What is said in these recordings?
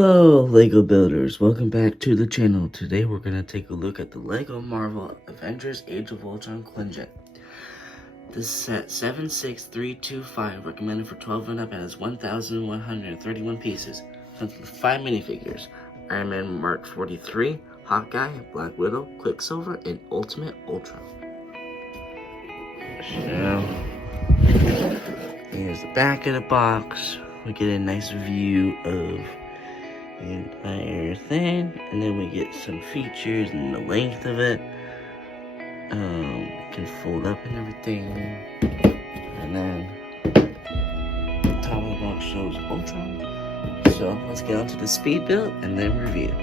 Hello LEGO builders, welcome back to the channel. Today we're going to take a look at the LEGO Marvel Avengers Age of Ultron Quinjet. This set 76325, recommended for 12 and up, and has 1,131 pieces. Comes with 5 minifigures: Iron Man Mark 43, Hawkeye, Black Widow, Quicksilver, and Ultimate Ultron. So, here's the back of the box. We get a nice view of the entire thing, and then we get some features and the length of it. Can fold up and everything, and then the top of the box shows Ultron. So let's get on to the speed build and then review.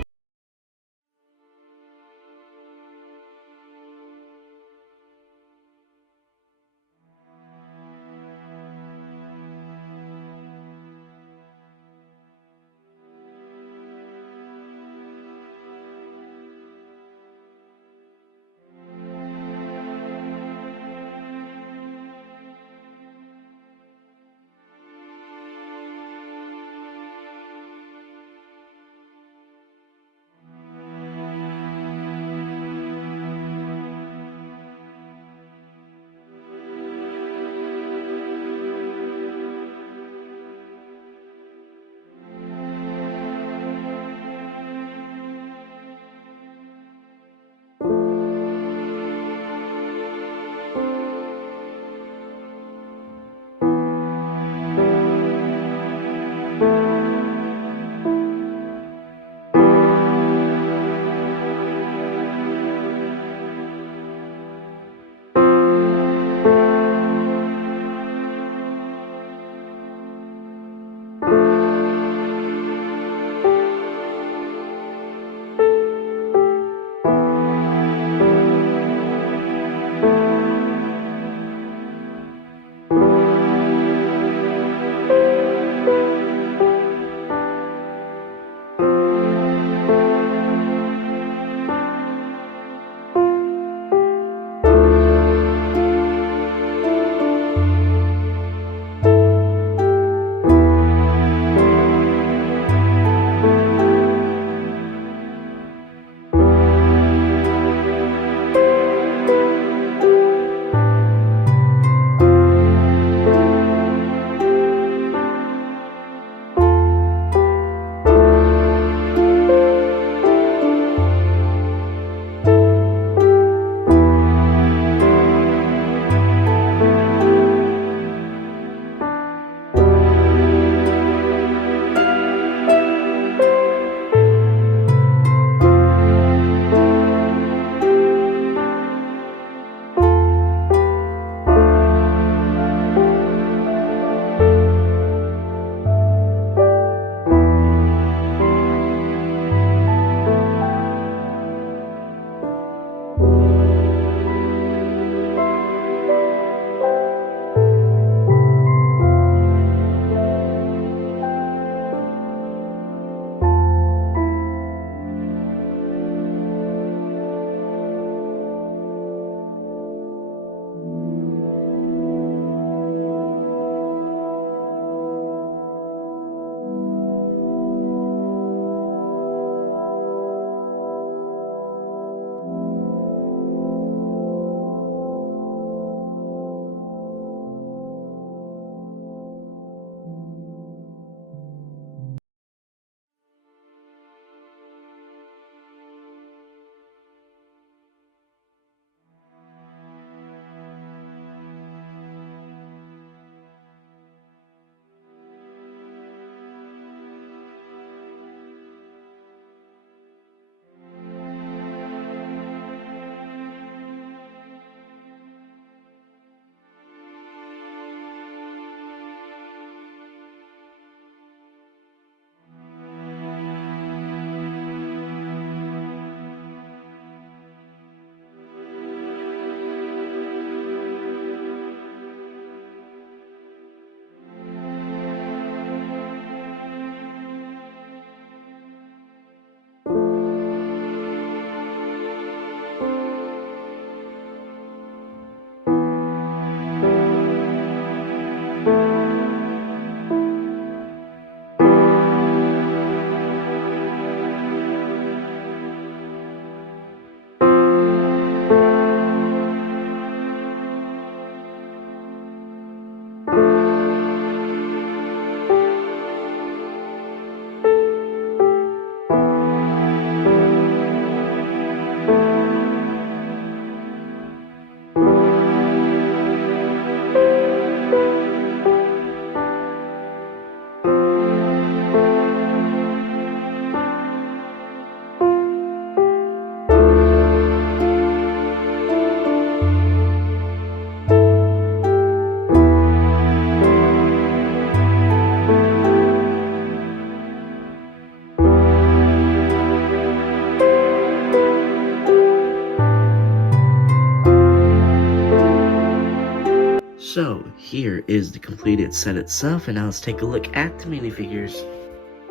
here is the completed set itself, and now let's take a look at the minifigures.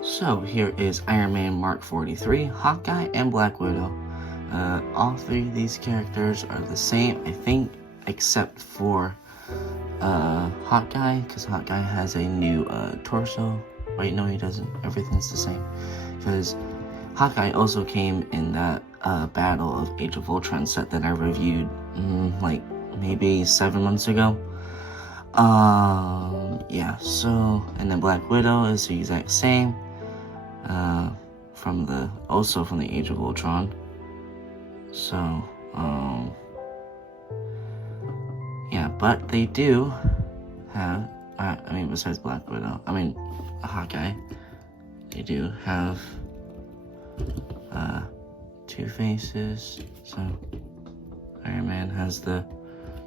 So here is Iron Man Mark 43, Hawkeye, and Black Widow. All three of these characters are the same, I think, except for Hawkeye, because Hawkeye has a new torso. Wait, no, he doesn't. Everything's the same. Because Hawkeye also came in that Battle of Age of Ultron set that I reviewed, like, maybe 7 months ago. Yeah, so, and then Black Widow is the exact same, from the Age of Ultron. So, yeah, but they do have, besides Black Widow, Hawkeye, they do have, two faces. So, Iron Man has the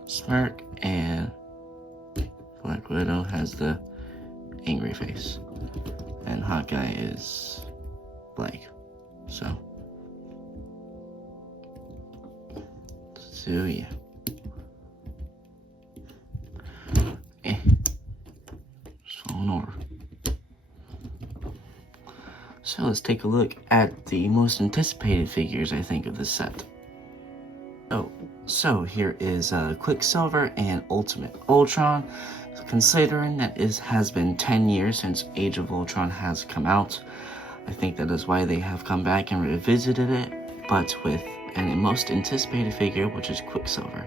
smirk, and Black Widow has the angry face, and Hawkeye is blank. So yeah. Just falling over. So let's take a look at the most anticipated figures, I think, of this set. So here is Quicksilver and Ultimate Ultron. Considering that it has been 10 years since Age of Ultron has come out, I think that is why they have come back and revisited it, but with a most anticipated figure, which is Quicksilver.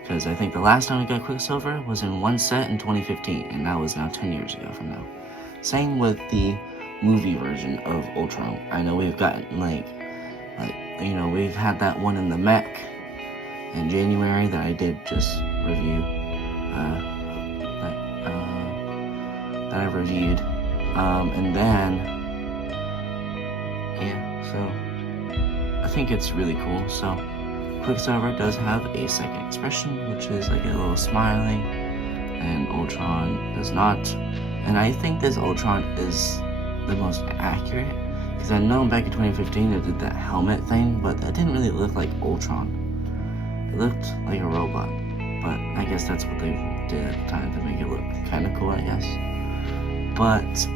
Because I think the last time we got Quicksilver was in one set in 2015, and that was now 10 years ago from now. Same with the movie version of Ultron. I know we've gotten, we've had that one in the mech in January that I did just review, and then, yeah, so, I think it's really cool. So, Quicksilver does have a second expression, which is like a little smiling, and Ultron does not, and I think this Ultron is the most accurate, because I know back in 2015 they did that helmet thing, but that didn't really look like Ultron. It looked like a robot, but I guess that's what they did at the time to make it look kind of cool, I guess. But,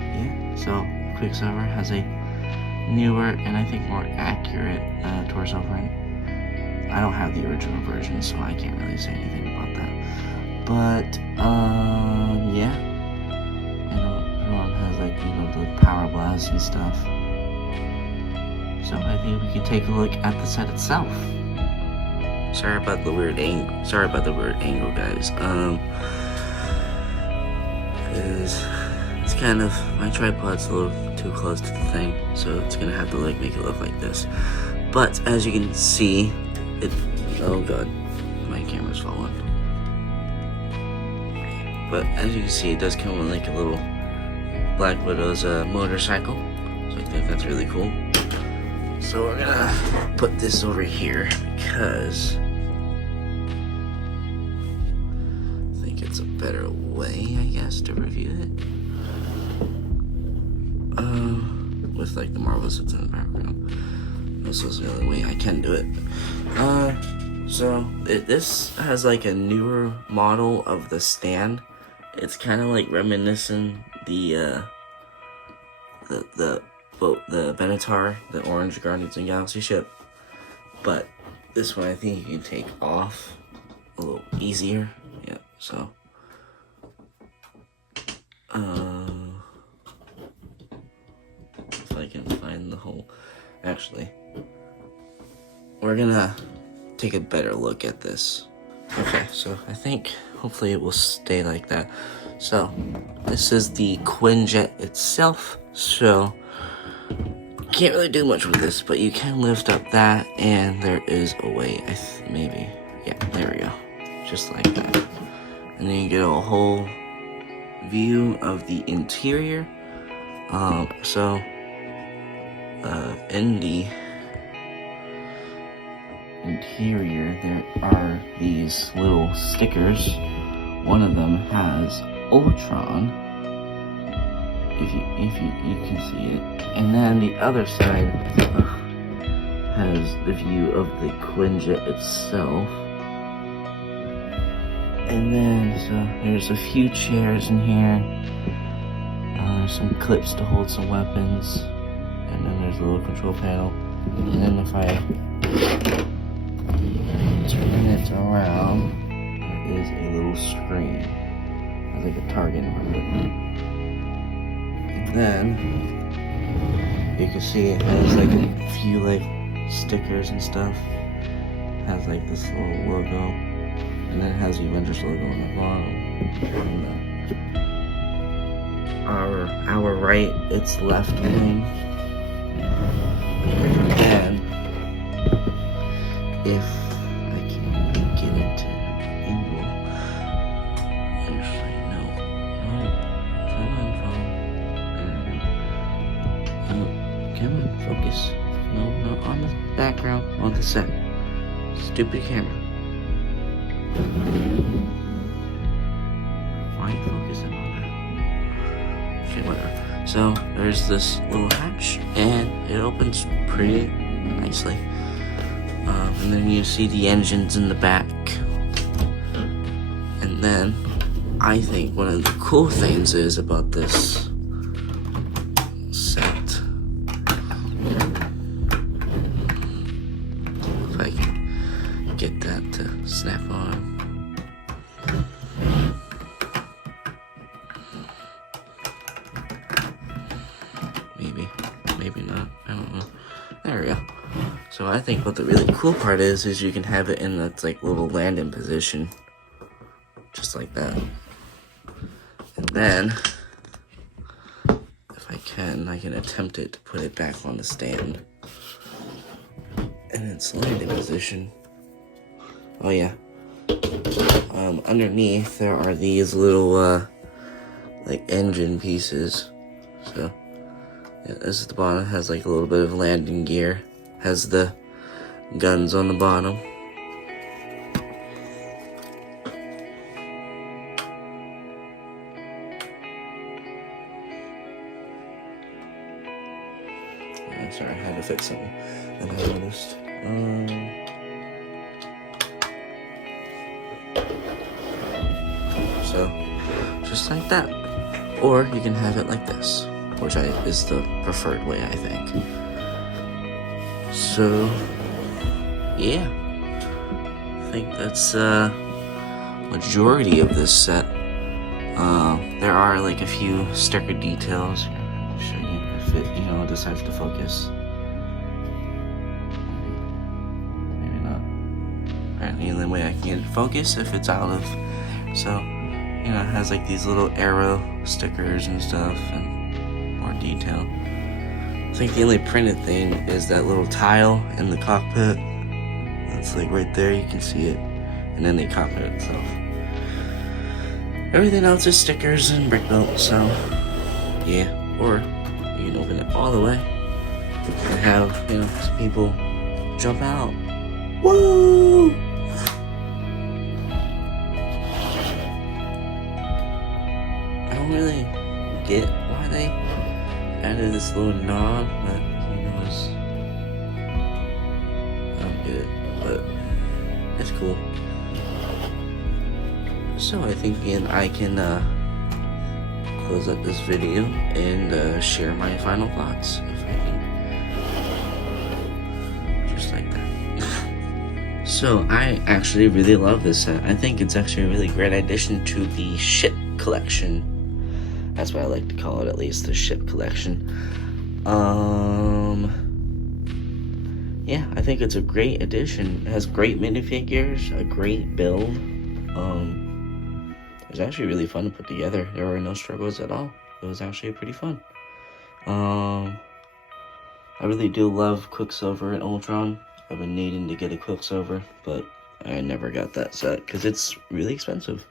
yeah, so Quicksilver has a newer and I think more accurate torso print. I don't have the original version, so I can't really say anything about that. But, yeah. And Ultron has, the power blast and stuff. So I think we can take a look at the set itself. Sorry about the weird angle, guys. It's kind of, my tripod's a little too close to the thing, so it's gonna have to make it look like this. But as you can see, oh god, my camera's falling. But as you can see, it does come with a little Black Widow's motorcycle, so I think that's really cool. So we're gonna put this over here because I think it's a better way, I guess, to review it. With the Marvel sets in the background. This is the only way I can do it. So this has a newer model of the stand. It's kind of reminiscent the Benatar, the orange Guardians of the Galaxy ship. But this one I think you can take off a little easier. Yeah, so if I can find the hole. Actually, we're gonna take a better look at this. Okay, so I think hopefully it will stay like that. So this is the Quinjet itself. So can't really do much with this, but you can lift up that, and there is a way. Maybe, yeah, there we go, just like that. And then you get a whole view of the interior. In the interior, there are these little stickers. One of them has Ultron, if you can see it, and then the other side has the view of the Quinjet itself, And then, so there's a few chairs in here. Some clips to hold some weapons. And then there's a little control panel. And then if I turn it around, there is a little screen. It's like a target marker. And then you can see it has like a few like stickers and stuff. It has like this little logo. And then it has the Avengers logo on the bottom. And our right, it's left wing. And if I can get into angle, actually no, come on phone, come on, focus, no, not on the background, on the set, stupid camera. Fine, focusing on that. Okay, whatever. So there's this little hatch, and it opens pretty nicely. And then you see the engines in the back. And then I think one of the cool things is about this set. If I can get that to snap on. Maybe not, I don't know. There we go. So I think what the really cool part is you can have it in that like little landing position. Just like that. And then, if I can attempt it to put it back on the stand. And its landing position. Oh yeah. Underneath there are these little like engine pieces. So yeah, this is the bottom. Has like a little bit of landing gear. Has the guns on the bottom. Sorry, I had to fix something that I noticed. So, just like that. Or you can have it like this, which is the preferred way, I think. So, yeah. I think that's majority of this set. There are like a few sticker details. I'll show you if it, decides to focus. Maybe not. Apparently, the only way I can get it to focus if it's out of. So, it has like these little arrow stickers and stuff and more detail. I think the only printed thing is that little tile in the cockpit. It's like right there, you can see it. And then the cockpit itself. Everything else is stickers and brick built, so yeah. Or you can open it all the way and have, some people jump out. Woo! I don't really get why they added this little knob, but I don't get it, but it's cool. So I think I can close up this video and share my final thoughts, if I can. Just like that. So I actually really love this set. I think it's actually a really great addition to the ship collection. That's what I like to call it, at least, the ship collection. Yeah, I think it's a great addition. It has great minifigures, a great build. It was actually really fun to put together. There were no struggles at all. It was actually pretty fun. I really do love Quicksilver and Ultron. I've been needing to get a Quicksilver, but I never got that set because it's really expensive.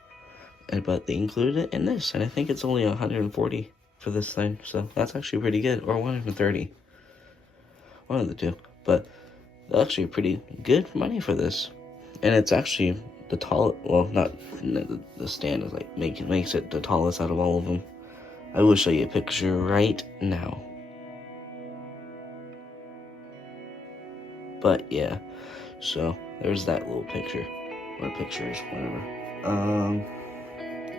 But they included it in this, and I think it's only $140 for this thing, so that's actually pretty good. Or $130. One of the two. But actually pretty good money for this. And it's actually the tall, well, not the stand is like makes it the tallest out of all of them. I will show you a picture right now. But yeah, so there's that little picture, or pictures, whatever.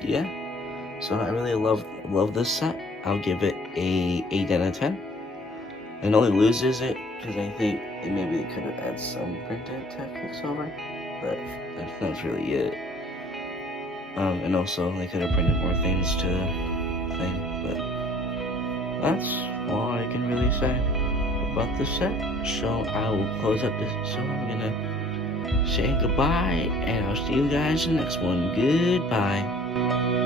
Yeah. So I really love this set. I'll give it a 8 out of 10. It only loses it because I think maybe they could have added some printed text over, but that's really it. And also they could have printed more things to the thing, but that's all I can really say about this set. So I will close up this. So I'm gonna say goodbye, and I'll see you guys in the next one. Goodbye.